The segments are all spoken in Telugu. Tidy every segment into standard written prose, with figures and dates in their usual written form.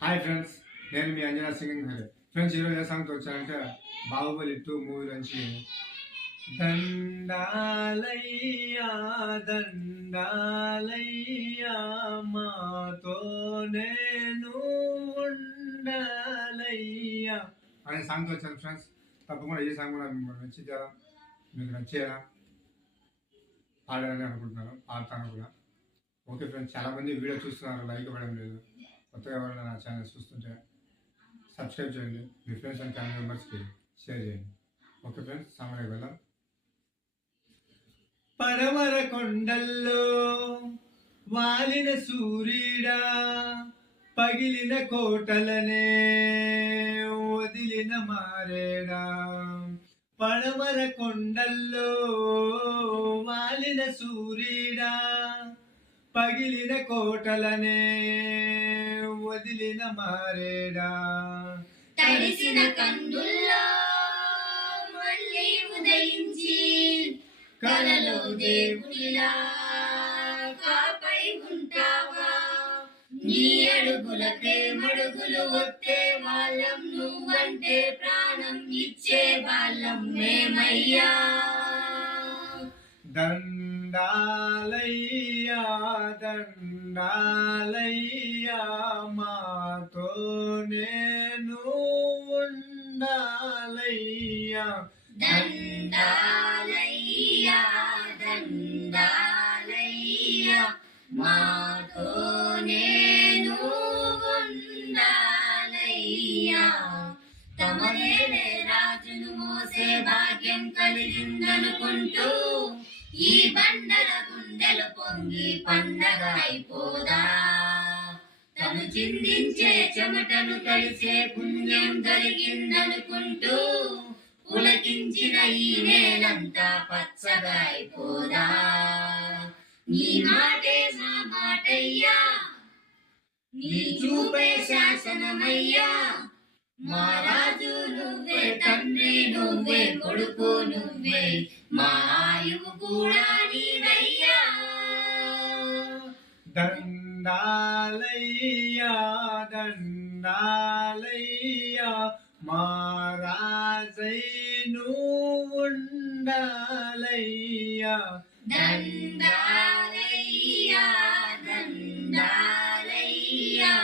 హాయ్ ఫ్రెండ్స్, నేను మీ అంజనా సింగింగ్ హరే. ఫ్రెండ్స్, ఈరోజు ఏ సాంగ్తో వచ్చానంటే బాహుబలి 2 మూవీ నుంచి దండాలయ్యా దండాలయ్యా మాతో నేను ఉండాలయ్యా అనే సాంగ్తో వచ్చాను. ఫ్రెండ్స్, తప్పకుండా ఈ సాంగ్ కూడా మీకు నచ్చిందా, మీకు నచ్చేలా పాడాలని అనుకుంటున్నాను, పాడతాను కూడా. ఓకే ఫ్రెండ్స్, చాలామంది వీడియో చూస్తున్నారు, లైక్ ఇవ్వడం లేదు. కొత్తగా ఎవరైనా నా ఛానల్ చూస్తుంటే సబ్స్క్రైబ్ చేయండి, మీ ఫ్రెండ్స్ అండ్ ఫ్యామిలీ మెంబర్స్కి షేర్ చేయండి. ఓకే ఫ్రెండ్స్, సాంగ్లోకి వెళ్దాం. పరమర కొండల్లో వాలిన సూర్యుడా, పగిలిన కోటలనే వదిలిన మారేడా. పడమర కొండల్లో వాలిన సూర్యుడా, పగిలిన కోటలనే వదిలిన మారేడా. తడిసిన కన్నుల్లో మళ్ళీ ఉదయించి కలలో దేవుడిలా కాపై ఉంటావా. నీ అడుగులకే మడుగులు వస్తే వాళ్ళం, నువ్వంటే ప్రాణం ఇచ్చే వాళ్ళం మేమయ్యా. దండాలయ్యా దండాలయ్యా మాతో నేను ఉండాలయ్యా. దండాలయ్యా దండాలయ్యా మాతో నేను ఉండాలయ్యా. తమనే రాజును మోసే భాగ్యం కలిగిందనుకుంటూ ఈ బండల గుండెలు పొంగి పండగ అయిపోదా. తను చిందించే చెమటను కలిసే పుణ్యం జరిగిందనుకుంటూ పులకించిన ఈ నేలంతా పచ్చగా అయిపోదా. నీ మాటే మా మాటయ్యా, నీ చూపే శాసనమయ్యా. మా రాజు నువ్వే, తండ్రి నువ్వే, కొడుకు నువ్వే, మా ఆయువు కూడా నీవయ్యా. దండాలయ్యా దండాలయ్యా మా రాజై నువ్వు ఉండాలయ్యా. దండాలయ్యా దండాలయ్యా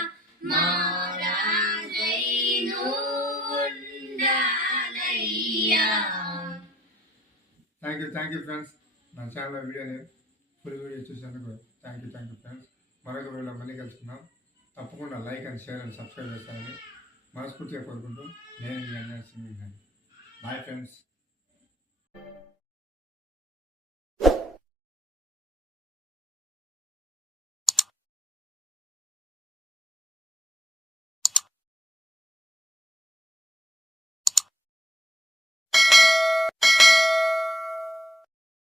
మా రాజై నువ్వు ఉండాలయ్యా. Thank you friends. నా ఛానల్ వీడియోని ఫుల్ వీడియో చూసేందుకు థ్యాంక్ యూ ఫ్రెండ్స్. మరొక వీడియోలో మళ్ళీ కలుసుకుందాం. తప్పకుండా like and share and subscribe చేస్తారని మనస్ఫూర్తిగా కోరుకుంటూ నేను మీ అంజనా సింగింగ్. Bye friends.